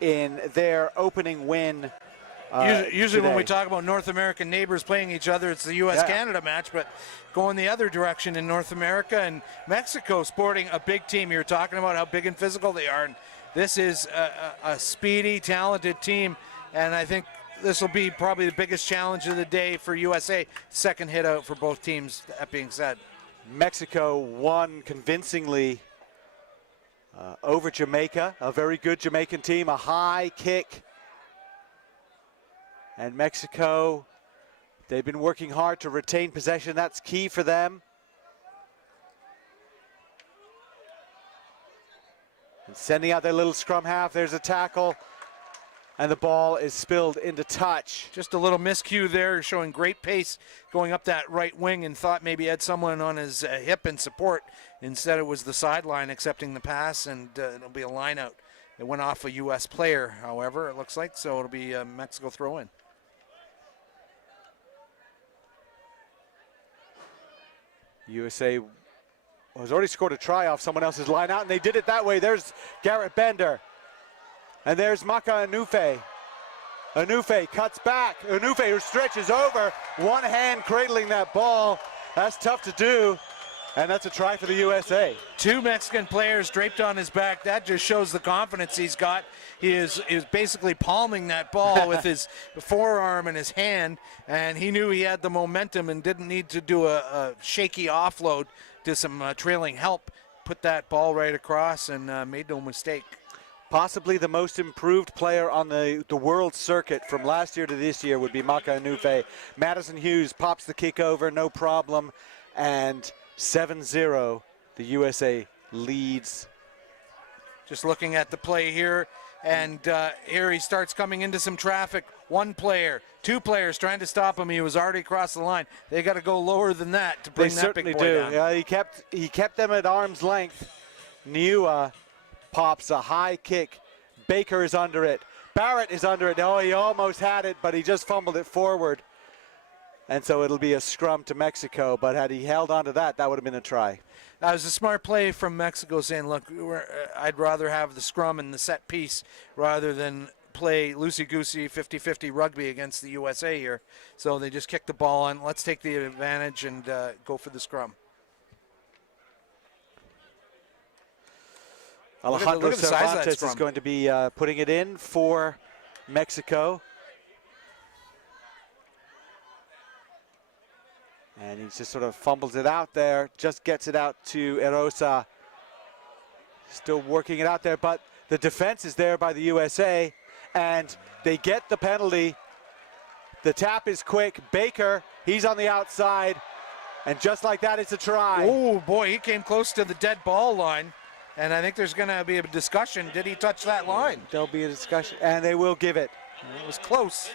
in their opening win. Usually today. when we talk about North American neighbors playing each other, it's the U.S.-Canada match, but going the other direction in North America, and Mexico sporting a big team. You're talking about how big and physical they are. And this is a speedy, talented team, and I think this will be probably the biggest challenge of the day for USA. Second hit out for both teams, that being said. Mexico won convincingly over Jamaica, a very good Jamaican team, a high kick. And Mexico, they've been working hard to retain possession. That's key for them. And sending out their little scrum half. There's a tackle. And the ball is spilled into touch. Just a little miscue there, showing great pace going up that right wing, and thought maybe he had someone on his hip in support. Instead, it was the sideline accepting the pass, and it'll be a line out. It went off a U.S. player, however, it looks like, so it'll be a Mexico throw-in. USA has already scored a try off someone else's line out, and they did it that way. There's Garrett Bender. And there's Maka Anufe. Anufe cuts back. Anufe who stretches over. One hand cradling that ball. That's tough to do. And that's a try for the USA. Two Mexican players draped on his back. That just shows the confidence he's got. He is basically palming that ball with his forearm and his hand, and he knew he had the momentum and didn't need to do a shaky offload to some trailing help. Put that ball right across and made no mistake. Possibly the most improved player on the world circuit from last year to this year would be Maka Anufe. Madison Hughes pops the kick over, no problem, and 7-0, the USA leads. Just looking at the play here, and here he starts coming into some traffic. One player, two players trying to stop him. He was already across the line. They got to go lower than that to bring that big boy down. Yeah, he kept them at arm's length. Niua pops a high kick. Baker is under it. Barrett is under it. Oh, he almost had it, but he just fumbled it forward. And so it'll be a scrum to Mexico, but had he held on to that, that would have been a try. That was a smart play from Mexico, saying, look, I'd rather have the scrum and the set piece rather than play loosey-goosey 50-50 rugby against the USA here. So they just kicked the ball on. Let's take the advantage and go for the scrum. Alejandro Cervantes is going to be putting it in for Mexico. And he just sort of fumbles it out there, just gets it out to Erosa. Still working it out there, but the defense is there by the USA, and they get the penalty. The tap is quick. Baker, he's on the outside, and just like that, it's a try. Oh, boy, he came close to the dead ball line, and I think there's going to be a discussion. Did he touch that line? There'll be a discussion, and they will give it. It was close.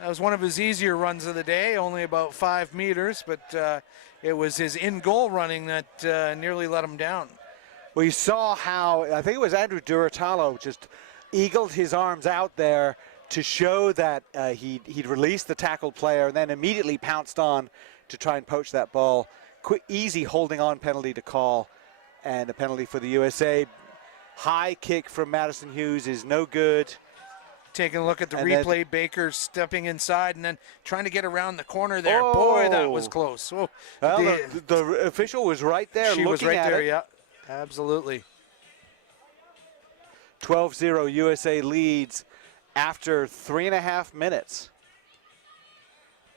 That was one of his easier runs of the day, only about 5 meters, but it was his in-goal running that nearly let him down. Well, you saw how, I think it was Andrew Duratalo just eagled his arms out there to show that he'd released the tackled player and then immediately pounced on to try and poach that ball. Quick, easy holding on penalty to call, and a penalty for the USA. High kick from Madison Hughes is no good. Taking a look at the replay, Baker stepping inside and then trying to get around the corner there. Oh. Boy, that was close. Oh, well, the official was right there. She was right there, it. yeah, absolutely. 12-0, USA leads after 3.5 minutes.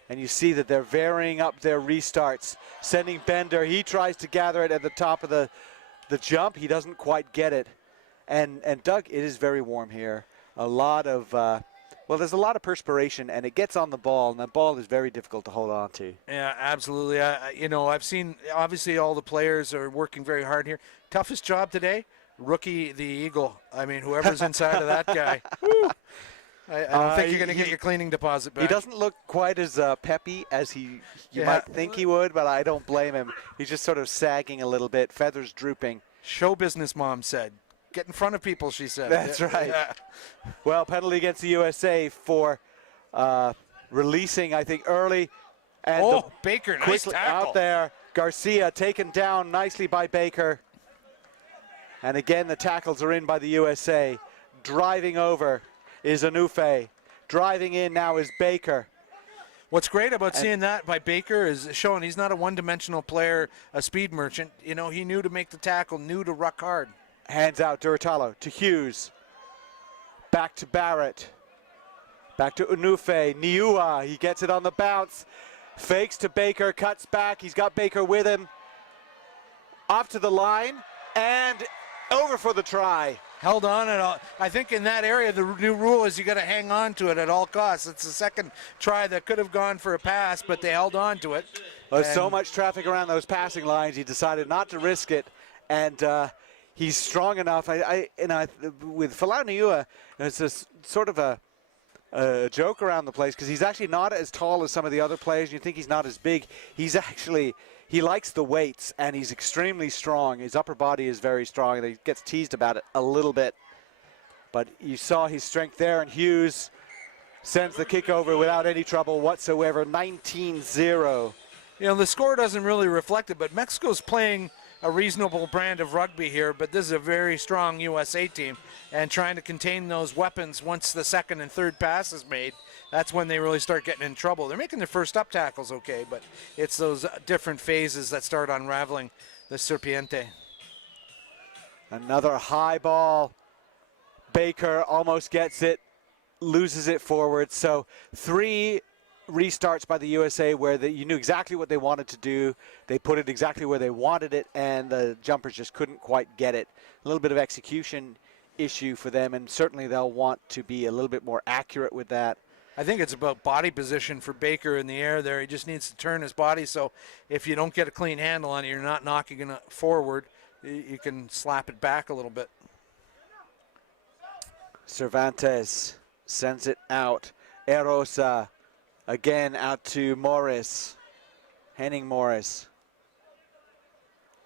And you see that they're varying up their restarts, sending Bender. He tries to gather it at the top of the jump. He doesn't quite get it. And Doug, it is very warm here. A lot of, well, there's a lot of perspiration, and it gets on the ball, and the ball is very difficult to hold on to. Yeah, absolutely. You know, I've seen, obviously, all the players are working very hard here. Toughest job today, rookie the Eagle. I mean, whoever's inside of that guy. I don't think you're going to get your cleaning deposit back. He doesn't look quite as peppy as you might think he would, but I don't blame him. He's just sort of sagging a little bit, feathers drooping. Show business, Mom said. Get in front of people, she said. That's right. Yeah. Well, penalty against the USA for releasing, I think, early. And Baker, nice tackle. Out there. Garcia taken down nicely by Baker. And again, the tackles are in by the USA. Driving over is Onufe. Driving in now is Baker. What's great about seeing that by Baker is showing he's not a one-dimensional player, a speed merchant. You know, he knew to make the tackle, knew to ruck hard. Hands out, Duratalo to Hughes. Back to Barrett. Back to Onufe. Niua, he gets it on the bounce. Fakes to Baker, cuts back. He's got Baker with him. Off to the line and over for the try. Held on at all. I think in that area, the new rule is you got to hang on to it at all costs. It's the second try that could have gone for a pass, but they held on to it. There's so much traffic around those passing lines, he decided not to risk it, and he's strong enough. With Falau Niua, it's a sort of a joke around the place because he's actually not as tall as some of the other players. You think he's not as big. He likes the weights, and he's extremely strong. His upper body is very strong, and he gets teased about it a little bit. But you saw his strength there, and Hughes sends the kick over without any trouble whatsoever, 19-0. You know, the score doesn't really reflect it, but Mexico's playing a reasonable brand of rugby here, but this is a very strong USA team, and trying to contain those weapons once the second and third pass is made, that's when they really start getting in trouble. They're making their first up tackles okay, but it's those different phases that start unraveling the Serpiente. Another high ball. Baker almost gets it, loses it forward. So 3 restarts by the USA where you knew exactly what they wanted to do. They put it exactly where they wanted it, and the jumpers just couldn't quite get it. A little bit of execution issue for them, and certainly they'll want to be a little bit more accurate with that. I think it's about body position for Baker in the air there. He just needs to turn his body, so if you don't get a clean handle on it, you're not knocking it forward. You can slap it back a little bit. Cervantes sends it out. Erosa again out to Morris. Henning Morris.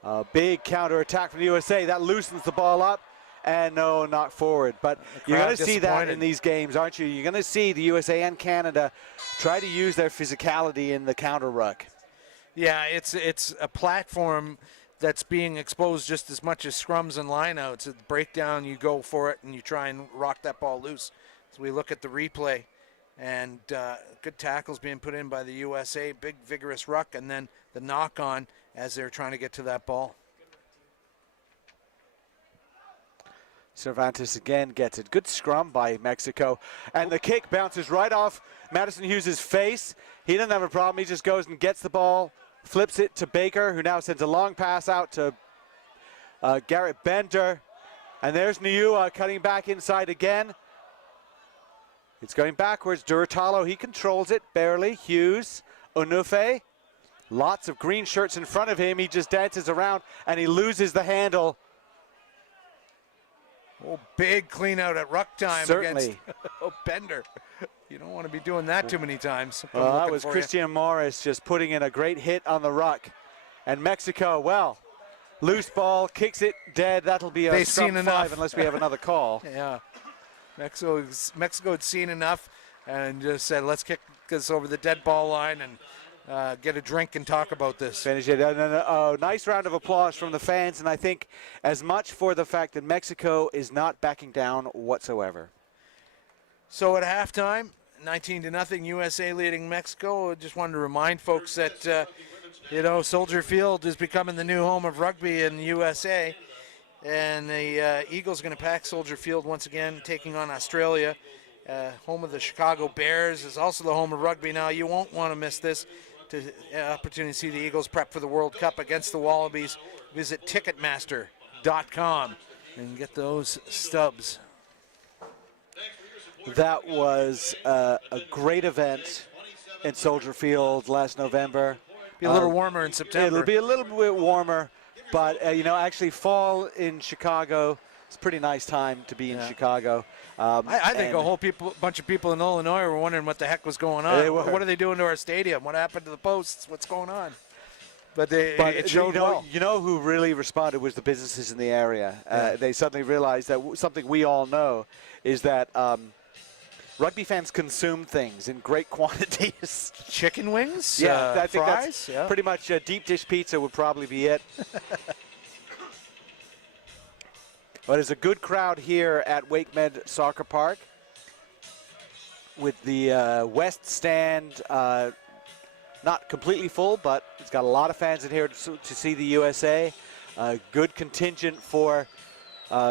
A big counter attack from the USA. That loosens the ball up. And no, not forward. But you're going to see that in these games, aren't you? You're going to see the USA and Canada try to use their physicality in the counter ruck. Yeah, it's a platform that's being exposed just as much as scrums and lineouts. At breakdown, you go for it and you try and rock that ball loose. So we look at the replay, and good tackles being put in by the USA, big vigorous ruck, and then the knock on as they're trying to get to that ball. Cervantes again gets it. Good scrum by Mexico. And the kick bounces right off Madison Hughes' face. He doesn't have a problem. He just goes and gets the ball, flips it to Baker, who now sends a long pass out to Garrett Bender. And there's Niua cutting back inside again. It's going backwards. Duratalo, he controls it barely. Hughes, Onufe. Lots of green shirts in front of him. He just dances around, and he loses the handle. Oh, big clean out at ruck time Certainly. against Bender. You don't want to be doing that too many times. Well, that was Christian Morris just putting in a great hit on the ruck. And Mexico, well, loose ball, kicks it dead. That'll be a scrum 5 unless we have another call. Yeah. Mexico had seen enough and just said, let's kick this over the dead ball line and get a drink and talk about this. Finish it. Nice round of applause from the fans, and I think as much for the fact that Mexico is not backing down whatsoever. So at halftime, 19-0, USA leading Mexico. I just wanted to remind folks that, Soldier Field is becoming the new home of rugby in the USA. And the Eagles are going to pack Soldier Field once again, taking on Australia. Home of the Chicago Bears is also the home of rugby now. You won't want to miss this. Opportunity to see the Eagles prep for the World Cup against the Wallabies. Visit Ticketmaster.com and get those stubs. That was a great event in Soldier Field last November. Be a little warmer in September. It'll be a little bit warmer, but actually fall in Chicago. It's a pretty nice time to be in Chicago. I think a whole bunch of people in Illinois were wondering what the heck was going on. What are they doing to our stadium? What happened to the posts? What's going on? But it showed well. You know who really responded was the businesses in the area. They suddenly realized that something we all know is that rugby fans consume things in great quantities. Chicken wings? Yeah, I think fries? that's pretty much deep dish pizza would probably be it. But it's a good crowd here at WakeMed Soccer Park, with the West Stand not completely full, but it's got a lot of fans in here to see the USA. Good contingent for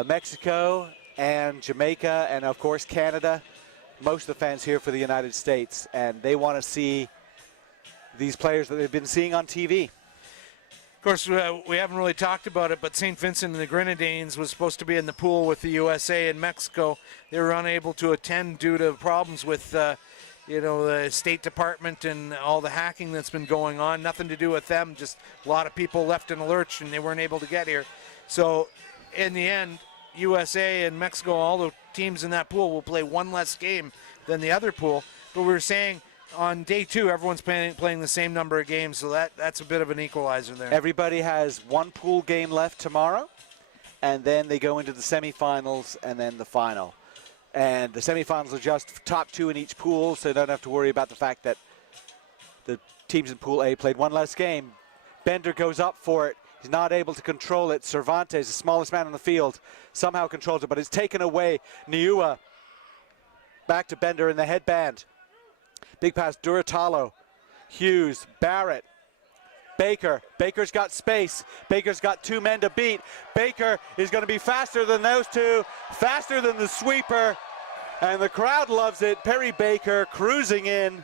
Mexico and Jamaica, and of course Canada. Most of the fans here for the United States, and they want to see these players that they've been seeing on TV. Of course, we haven't really talked about it, but St. Vincent and the Grenadines was supposed to be in the pool with the USA and Mexico. They were unable to attend due to problems with, the State Department and all the hacking that's been going on. Nothing to do with them, just a lot of people left in a lurch and they weren't able to get here. So, in the end, USA and Mexico, all the teams in that pool will play one less game than the other pool. But we were saying, on day 2, everyone's playing the same number of games, so that's a bit of an equalizer there. Everybody has one pool game left tomorrow, and then they go into the semifinals and then the final. And the semifinals are just top 2 in each pool, so you don't have to worry about the fact that the teams in Pool A played one less game. Bender goes up for it. He's not able to control it. Cervantes, the smallest man on the field, somehow controls it, but it's taken away. Niua back to Bender in the headband. Big pass, Duratalo, Hughes, Barrett, Baker. Baker's got space. Baker's got 2 men to beat. Baker is going to be faster than those two, faster than the sweeper, and the crowd loves it. Perry Baker cruising in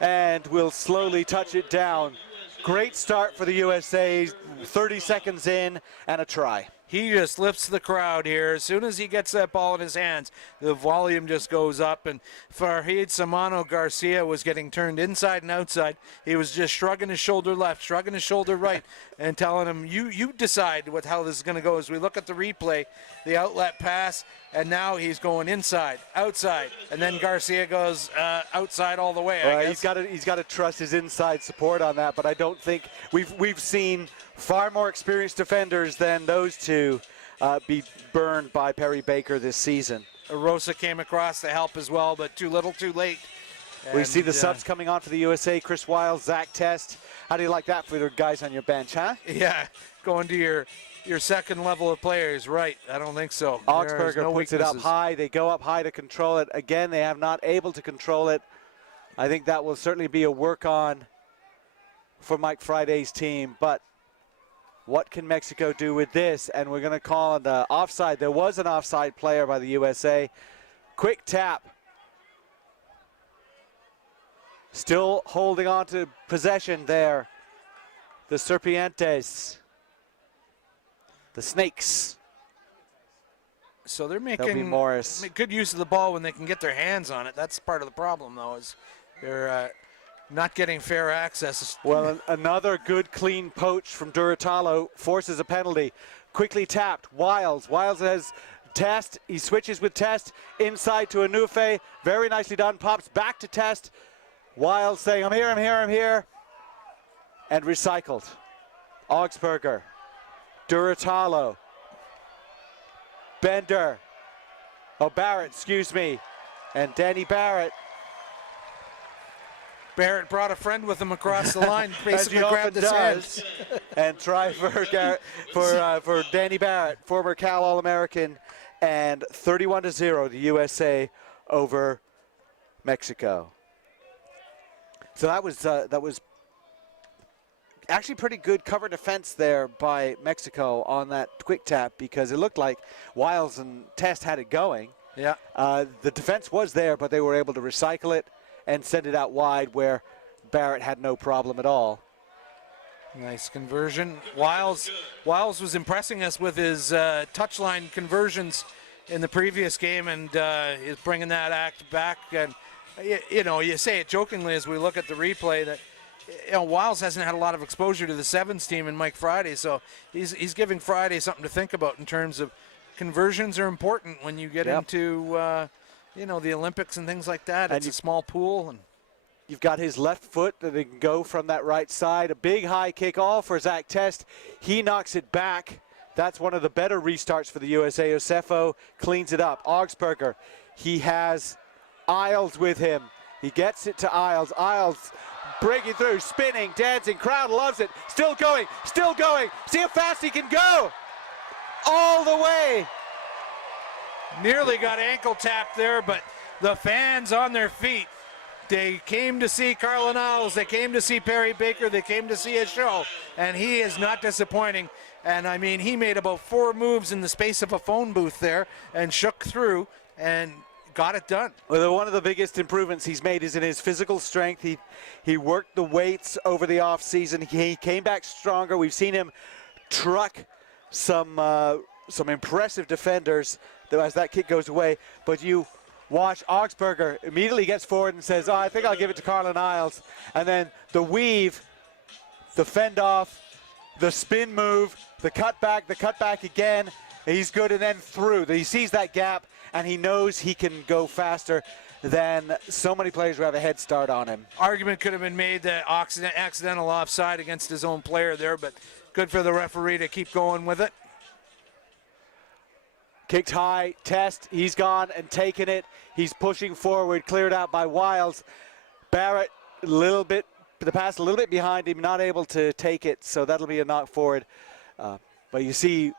and will slowly touch it down. Great start for the USA, 30 seconds in and a try. He just lifts the crowd here. As soon as he gets that ball in his hands, the volume just goes up. And Farhid Samano Garcia was getting turned inside and outside. He was just shrugging his shoulder left, shrugging his shoulder right, and telling him, you decide how this is going to go. As we look at the replay, the outlet pass, and now he's going inside, outside, and then Garcia goes outside all the way. I guess. He's got to trust his inside support on that, but I don't think we've seen far more experienced defenders than those two be burned by Perry Baker this season. Rosa came across to help as well, but too little, too late. We see the subs coming on for the USA. Chris Wiles, Zach Test. How do you like that for the guys on your bench, huh? Yeah, going to your second level of players, right? I don't think so. Augsburger puts it up high. They go up high to control it. Again, they have not able to control it. I think that will certainly be a work on for Mike Friday's team, but what can Mexico do with this? And we're going to call it offside. There was an offside player by the USA. Quick tap. Still holding on to possession there. The Serpientes. The Snakes. So they're making good use of the ball when they can get their hands on it. That's part of the problem, though, is they're not getting fair access. Well, another good clean poach from Duratalo forces a penalty. Quickly tapped. Wiles. Wiles has Test. He switches with Test inside to Anufe. Very nicely done. Pops back to Test. Wiles saying, I'm here, I'm here, I'm here. And recycled. Augsburger. Duratalo. Bender. Barrett, excuse me. And Danny Barrett. Barrett brought a friend with him across the line, basically grabbed his hands. And try for Danny Barrett, former Cal All-American, and 31-0, the USA over Mexico. So that was actually pretty good cover defense there by Mexico on that quick tap, because it looked like Wiles and Test had it going. Yeah. The defense was there, but they were able to recycle it and send it out wide where Barrett had no problem at all. Nice conversion. Wiles was impressing us with his touchline conversions in the previous game, and is bringing that act back. And you say it jokingly as we look at the replay that Wiles hasn't had a lot of exposure to the sevens team in Mike Friday, so he's giving Friday something to think about in terms of conversions are important when you get into the Olympics and things like that. It's a small pool. And you've got his left foot that they can go from that right side. A big high kick all for Zach Test. He knocks it back. That's one of the better restarts for the USA. Josefo cleans it up. Augsburger, he has Isles with him. He gets it to Isles. Isles breaking through, spinning, dancing. Crowd loves it. Still going, still going. See how fast he can go. all the way. Nearly got ankle tapped there, but the fans on their feet. They came to see Carla Niles, they came to see Perry Baker, they came to see a show, and he is not disappointing. And I mean, he made about 4 moves in the space of a phone booth there and shook through and got it done. Well, one of the biggest improvements he's made is in his physical strength. He worked the weights over the offseason. He came back stronger. We've seen him truck some impressive defenders as that kick goes away. But you watch Augsburger immediately gets forward and says, I think I'll give it to Carla Niles. And then the weave, the fend off, the spin move, the cutback again. He's good, and then through. He sees that gap, and he knows he can go faster than so many players who have a head start on him. Argument could have been made that accidental offside against his own player there, but good for the referee to keep going with it. Kicked high, Test, he's gone and taken it. He's pushing forward, cleared out by Wiles. Barrett, the pass a little bit behind him, not able to take it, so that'll be a knock forward. But you see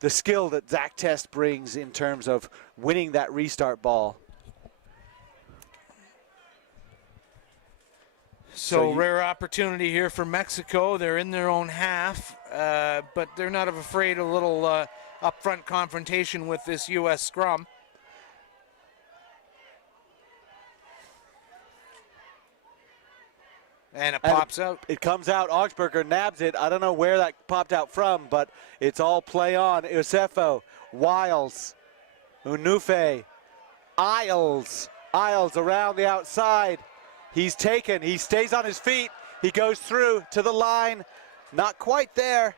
the skill that Zach Test brings in terms of winning that restart ball. So rare opportunity here for Mexico. They're in their own half, but they're not afraid of a little up-front confrontation with this U.S. scrum. And it pops out. It comes out. Augsburger nabs it. I don't know where that popped out from, but it's all play on. Iosefo, Wiles, Unufe, Isles around the outside. He's taken. He stays on his feet. He goes through to the line. Not quite there,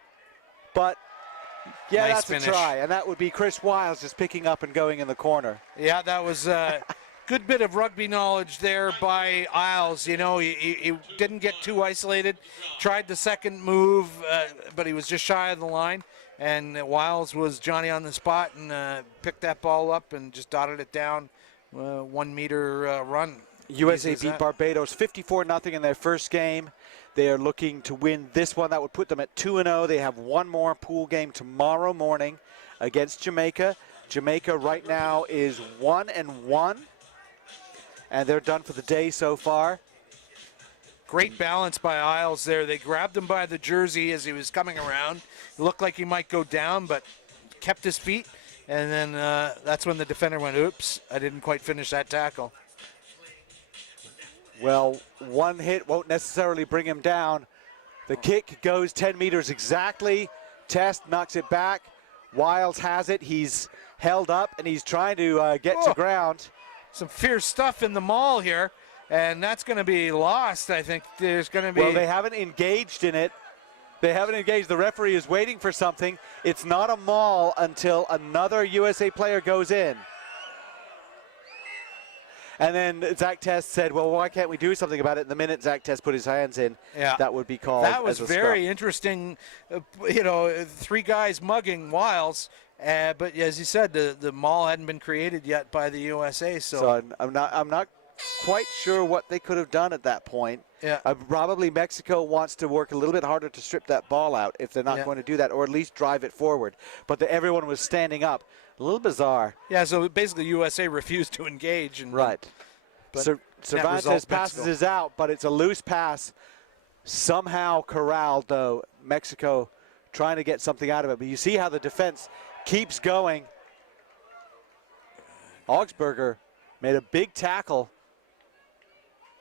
but yeah, nice that's finish. A try. And that would be Chris Wiles just picking up and going in the corner. Yeah, that was a good bit of rugby knowledge there by Isles. You know, he didn't get too isolated. Tried the second move, but he was just shy of the line. And Wiles was Johnny on the spot and picked that ball up and just dotted it down. 1 meter run. USA beat Barbados 54-0 in their first game. They are looking to win this one. That would put them at 2-0. They have one more pool game tomorrow morning against Jamaica. Jamaica right now is 1-1, and they're done for the day so far. Great balance by Isles there. They grabbed him by the jersey as he was coming around. It looked like he might go down, but kept his feet. And then that's when the defender went, oops, I didn't quite finish that tackle. Well, one hit won't necessarily bring him down. The kick goes 10 meters exactly. Test knocks it back. Wiles has it. He's held up, and he's trying to get to ground. Some fierce stuff in the maul here, and that's going to be lost, I think. There's going to be... Well, they haven't engaged in it. They haven't engaged. The referee is waiting for something. It's not a maul until another USA player goes in. And then Zach Test said, well, why can't we do something about it? And the minute Zach Test put his hands in, that would be called. That was as a very scrum. interesting. You know, 3 guys mugging Wiles. But as you said, the maul hadn't been created yet by the USA. So I'm not quite sure what they could have done at that point. Yeah. Probably Mexico wants to work a little bit harder to strip that ball out if they're not going to do that, or at least drive it forward. But everyone was standing up. A little bizarre. Yeah, so basically USA refused to engage. And right. Cervantes passes his out, but it's a loose pass. Somehow corralled, though. Mexico trying to get something out of it. But you see how the defense keeps going. Augsburger made a big tackle.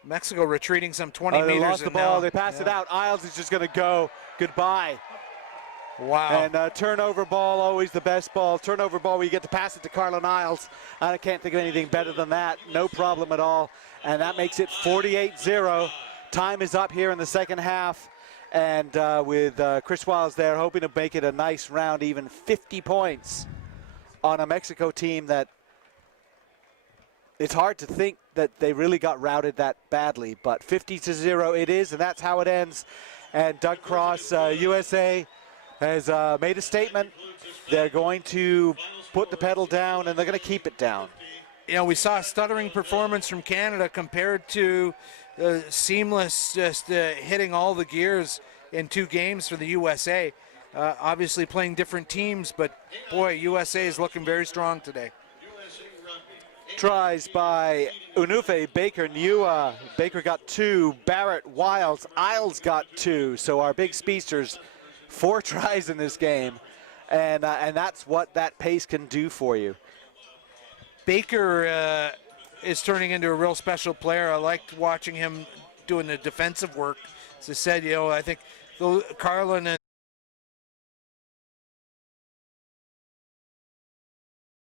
Mexico retreating some 20 meters. They lost the ball. Now, they pass it out. Isles is just going to go. Goodbye. Wow. And turnover ball, always the best ball. Turnover ball where you get to pass it to Carla Niles. I can't think of anything better than that. No problem at all. And that makes it 48-0. Time is up here in the second half. And with Chris Wiles there, hoping to make it a nice round, even 50 points on a Mexico team that it's hard to think that they really got routed that badly. But 50-0 it is, and that's how it ends. And Doug Cross, USA, has made a statement. They're going to put the pedal down, and they're going to keep it down. You know, we saw a stuttering performance from Canada compared to seamless, just hitting all the gears in 2 games for the USA. obviously playing different teams, but boy, USA is looking very strong today. Tries by Unufe, Baker, Niua. Baker got 2, Barrett, Wiles, Isles got 2. So our big speedsters, 4 tries in this game. And that's what that pace can do for you. Baker is turning into a real special player. I liked watching him doing the defensive work. As I said, I think Carlin and